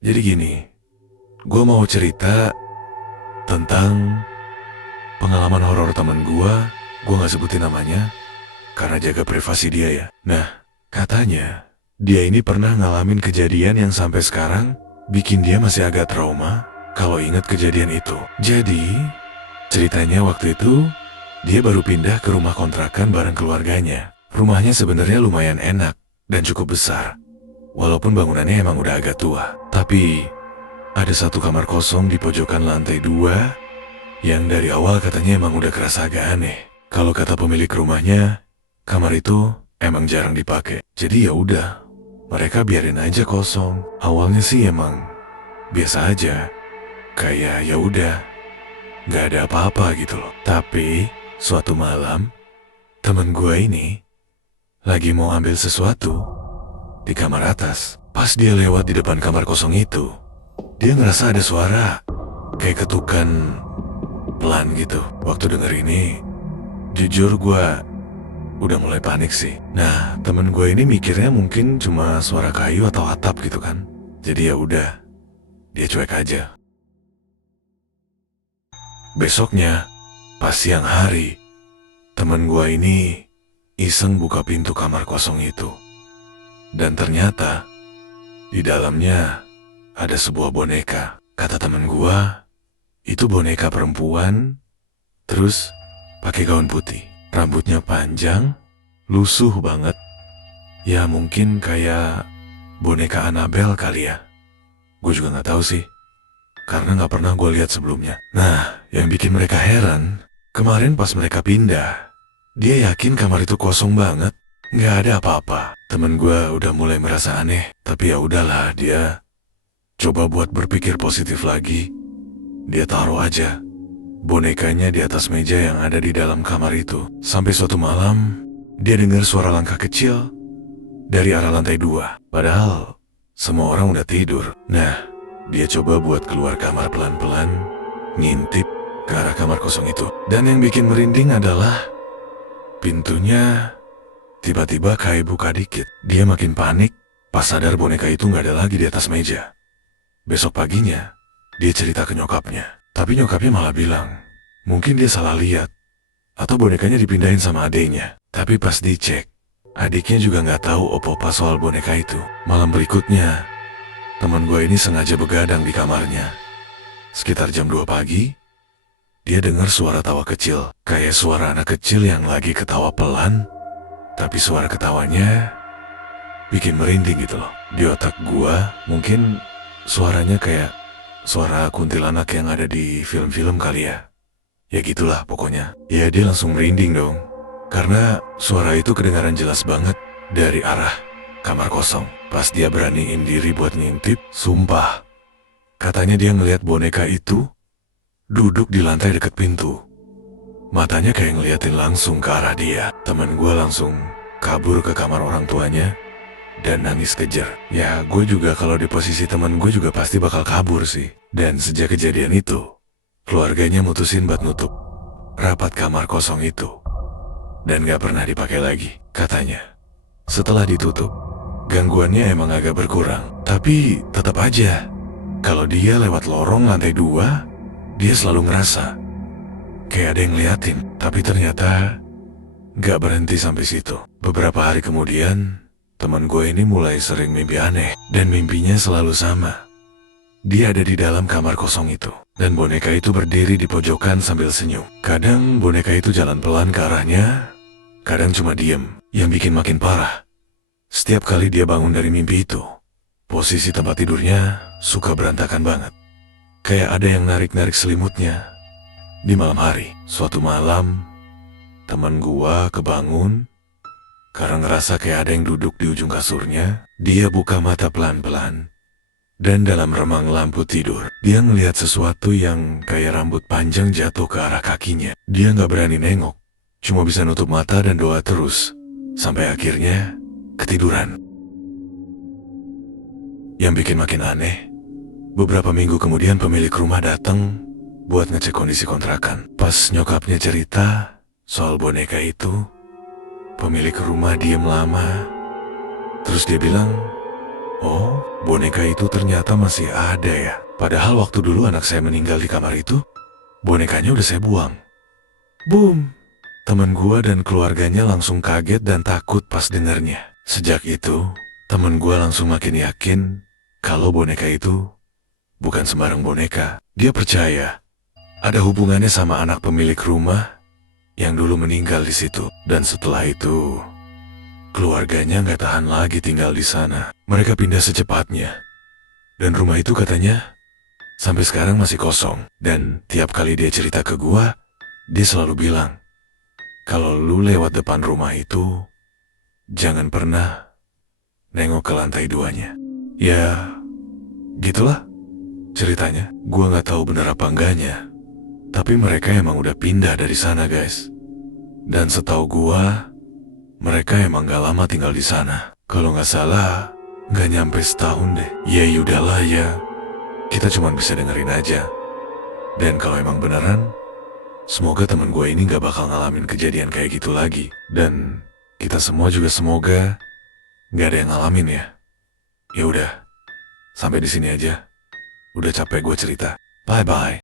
Jadi gini, gue mau cerita tentang pengalaman horor temen gue gak sebutin namanya, karena jaga privasi dia ya. Nah, katanya, dia ini pernah ngalamin kejadian yang sampai sekarang bikin dia masih agak trauma kalau ingat kejadian itu. Jadi, ceritanya waktu itu, dia baru pindah ke rumah kontrakan bareng keluarganya. Rumahnya sebenarnya lumayan enak dan cukup besar, walaupun bangunannya emang udah agak tua. Tapi, ada satu kamar kosong di pojokan lantai 2 yang dari awal katanya emang udah kerasa agak aneh. Kalau kata pemilik rumahnya, kamar itu emang jarang dipakai. Jadi ya udah, mereka biarin aja kosong. Awalnya sih emang biasa aja, kayak ya udah, nggak ada apa-apa gitu loh. Tapi suatu malam, temen gue ini lagi mau ambil sesuatu di kamar atas. Pas dia lewat di depan kamar kosong itu, dia ngerasa ada suara kayak ketukan pelan gitu. Waktu denger ini, jujur gue udah mulai panik sih. Nah, temen gue ini mikirnya mungkin cuma suara kayu atau atap gitu kan. Jadi ya udah, dia cuek aja. Besoknya, pas siang hari, temen gue ini iseng buka pintu kamar kosong itu. Dan ternyata, di dalamnya ada sebuah boneka. Kata temen gue, itu boneka perempuan, terus pakai gaun putih. Rambutnya panjang, lusuh banget. Ya mungkin kayak boneka Annabelle kali ya. Gue juga gak tahu sih, karena gak pernah gue lihat sebelumnya. Nah, yang bikin mereka heran, kemarin pas mereka pindah, dia yakin kamar itu kosong banget, gak ada apa-apa. Temen gue udah mulai merasa aneh, tapi ya udahlah, dia coba buat berpikir positif lagi. Dia taruh aja bonekanya di atas meja yang ada di dalam kamar itu. Sampai suatu malam, dia dengar suara langkah kecil dari arah lantai 2. Padahal semua orang udah tidur. Nah, dia coba buat keluar kamar pelan-pelan, ngintip ke arah kamar kosong itu. Dan yang bikin merinding adalah pintunya tiba-tiba kayak buka dikit. Dia makin panik pas sadar boneka itu gak ada lagi di atas meja. Besok paginya, dia cerita ke nyokapnya. Tapi nyokapnya malah bilang, mungkin dia salah lihat, atau bonekanya dipindahin sama adiknya. Tapi pas dicek, adiknya juga gak tahu apa-apa soal boneka itu. Malam berikutnya, teman gue ini sengaja begadang di kamarnya. Sekitar jam 2 pagi, dia dengar suara tawa kecil, kayak suara anak kecil yang lagi ketawa pelan, tapi suara ketawanya bikin merinding gitu loh. Di otak gue, mungkin suaranya kayak suara kuntilanak yang ada di film-film kali ya. Ya gitulah pokoknya. Ya dia langsung merinding dong, karena suara itu kedengaran jelas banget dari arah kamar kosong. Pas dia beraniin diri buat ngintip, sumpah, katanya dia ngelihat boneka itu duduk di lantai dekat pintu. Matanya kayak ngeliatin langsung ke arah dia. Temen gue langsung kabur ke kamar orang tuanya dan nangis kejer. Ya gue juga kalau di posisi teman gue juga pasti bakal kabur sih. Dan sejak kejadian itu, keluarganya mutusin buat nutup rapat kamar kosong itu. Dan gak pernah dipakai lagi, katanya. Setelah ditutup, gangguannya emang agak berkurang. Tapi tetap aja, kalau dia lewat lorong lantai 2, dia selalu ngerasa kayak ada yang ngeliatin. Tapi ternyata gak berhenti sampai situ. Beberapa hari kemudian, teman gue ini mulai sering mimpi aneh, dan mimpinya selalu sama. Dia ada di dalam kamar kosong itu, dan boneka itu berdiri di pojokan sambil senyum. Kadang boneka itu jalan pelan ke arahnya, kadang cuma diem. Yang bikin makin parah, setiap kali dia bangun dari mimpi itu, posisi tempat tidurnya suka berantakan banget. Kayak ada yang narik-narik selimutnya. Di malam hari, suatu malam, teman gua kebangun karena ngerasa kayak ada yang duduk di ujung kasurnya. Dia buka mata pelan-pelan, dan dalam remang lampu tidur, dia ngelihat sesuatu yang kayak rambut panjang jatuh ke arah kakinya. Dia gak berani nengok, cuma bisa nutup mata dan doa terus, sampai akhirnya ketiduran. Yang bikin makin aneh, beberapa minggu kemudian pemilik rumah datang buat ngecek kondisi kontrakan. Pas nyokapnya cerita soal boneka itu, pemilik rumah diem lama. Terus dia bilang Oh, boneka itu ternyata masih ada ya. Padahal waktu dulu anak saya meninggal di kamar itu, bonekanya udah saya buang. Boom! Temen gua dan keluarganya langsung kaget dan takut pas dengernya. Sejak itu, temen gua langsung makin yakin kalau boneka itu bukan sembarang boneka. Dia percaya ada hubungannya sama anak pemilik rumah yang dulu meninggal di situ. Dan setelah itu, keluarganya nggak tahan lagi tinggal di sana. Mereka pindah secepatnya. Dan rumah itu katanya sampai sekarang masih kosong. Dan tiap kali dia cerita ke gua, dia selalu bilang, kalau lu lewat depan rumah itu, jangan pernah nengok ke lantai 2-nya. Ya, gitulah ceritanya. Gua nggak tahu bener apa enggaknya. Tapi mereka emang udah pindah dari sana, guys. Dan setahu gua, mereka emang gak lama tinggal di sana. Kalau nggak salah, nggak nyampe setahun deh. Ya udahlah ya, kita cuma bisa dengerin aja. Dan kalau emang beneran, semoga teman gue ini gak bakal ngalamin kejadian kayak gitu lagi. Dan kita semua juga semoga gak ada yang ngalamin ya. Ya udah, sampai di sini aja. Udah capek gue cerita. Bye bye.